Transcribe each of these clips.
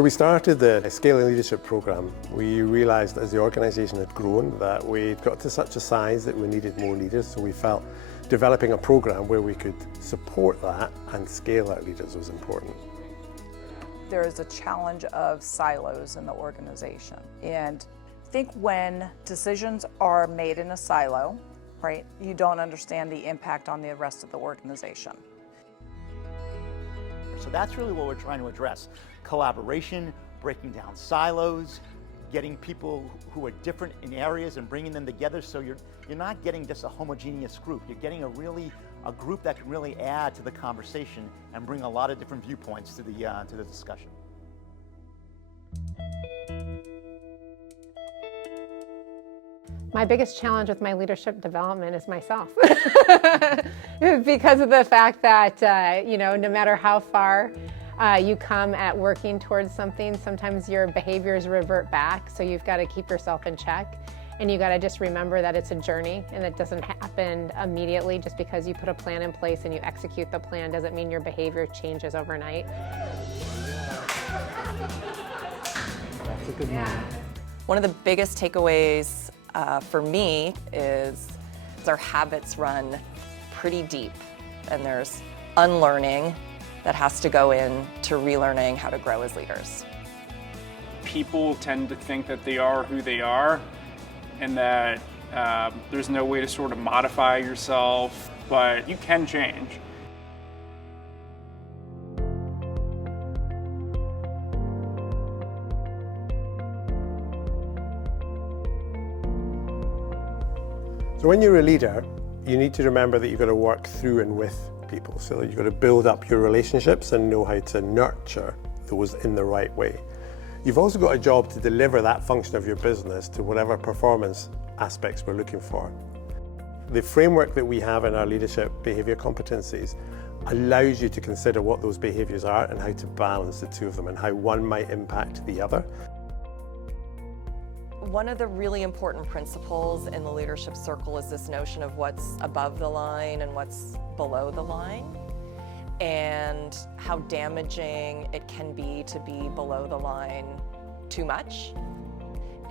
So we started the Scaling Leadership Programme. We realised as the organisation had grown that we'd got to such a size that we needed more leaders, so we felt developing a programme where we could support that and scale our leaders was important. There is a challenge of silos in the organization. And I think when decisions are made in a silo, right, you don't understand the impact on the rest of the organization. So that's really what we're trying to address. Collaboration, breaking down silos, getting people who are different in areas and bringing them together so you're not getting just a homogeneous group. You're getting a group that can really add to the conversation and bring a lot of different viewpoints to the discussion. My biggest challenge with my leadership development is myself. Because of the fact that, no matter how far you come at working towards something, sometimes your behaviors revert back, so you've got to keep yourself in check. And you got to just remember that it's a journey and it doesn't happen immediately. Just because you put a plan in place and you execute the plan doesn't mean your behavior changes overnight. That's a good one. One of the biggest takeaways for me is our habits run pretty deep, and there's unlearning that has to go in to relearning how to grow as leaders. People tend to think that they are who they are, and that there's no way to sort of modify yourself, but you can change. So when you're a leader, you need to remember that you've got to work through and with people. So you've got to build up your relationships and know how to nurture those in the right way. You've also got a job to deliver that function of your business to whatever performance aspects we're looking for. The framework that we have in our leadership behaviour competencies allows you to consider what those behaviours are and how to balance the two of them and how one might impact the other. One of the really important principles in the leadership circle is this notion of what's above the line and what's below the line, and how damaging it can be to be below the line too much.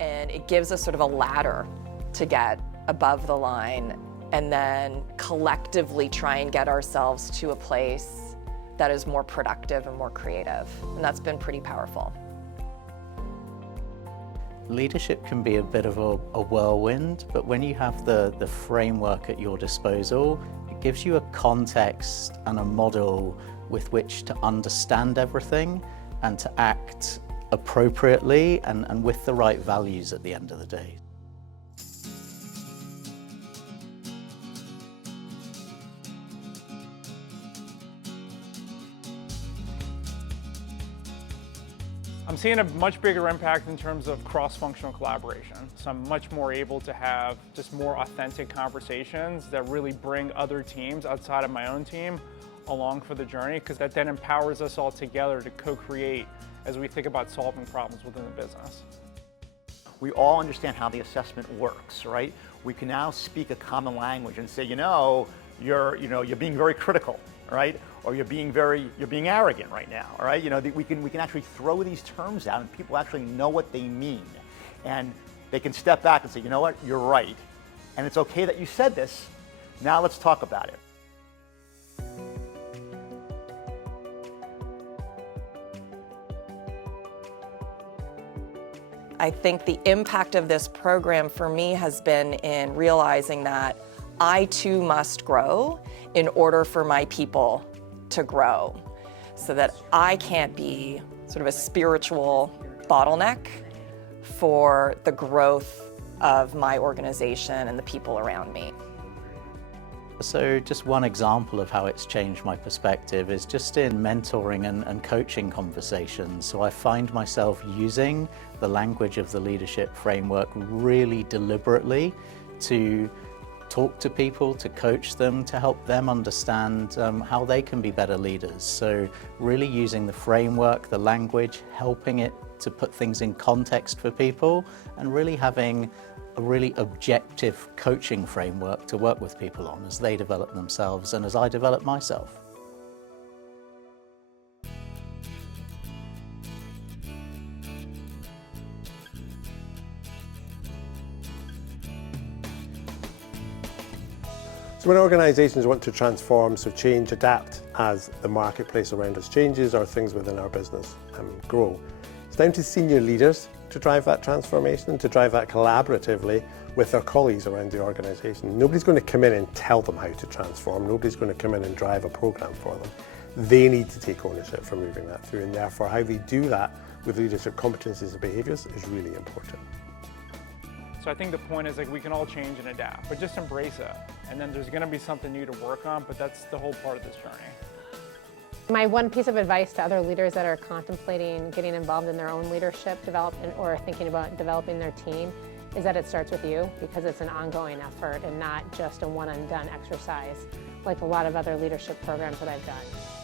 And it gives us sort of a ladder to get above the line and then collectively try and get ourselves to a place that is more productive and more creative. And that's been pretty powerful. Leadership can be a bit of a whirlwind, but when you have the framework at your disposal, it gives you a context and a model with which to understand everything and to act appropriately and with the right values at the end of the day. I'm seeing a much bigger impact in terms of cross-functional collaboration. So I'm much more able to have just more authentic conversations that really bring other teams outside of my own team along for the journey, because that then empowers us all together to co-create as we think about solving problems within the business. We all understand how the assessment works, right? We can now speak a common language and say, you're being very critical, right? Or you're being arrogant right now, all right? We can actually throw these terms out and people actually know what they mean. And they can step back and say, you know what, you're right. And it's okay that you said this. Now let's talk about it. I think the impact of this program for me has been in realizing that I too must grow in order for my people to grow, so that I can't be sort of a spiritual bottleneck for the growth of my organization and the people around me. So just one example of how it's changed my perspective is just in mentoring and coaching conversations. So I find myself using the language of the leadership framework really deliberately to talk to people, to coach them, to help them understand how they can be better leaders. So really using the framework, the language, helping it to put things in context for people, and really having a really objective coaching framework to work with people on as they develop themselves and as I develop myself. So when organisations want to transform, so change, adapt as the marketplace around us changes or things within our business grow, it's down to senior leaders to drive that transformation, to drive that collaboratively with their colleagues around the organisation. Nobody's going to come in and tell them how to transform. Nobody's going to come in and drive a programme for them. They need to take ownership for moving that through, and therefore how they do that with leadership competencies and behaviours is really important. So I think the point is like we can all change and adapt, but just embrace it. And then there's going to be something new to work on, but that's the whole part of this journey. My one piece of advice to other leaders that are contemplating getting involved in their own leadership development or thinking about developing their team is that it starts with you, because it's an ongoing effort and not just a one and done exercise like a lot of other leadership programs that I've done.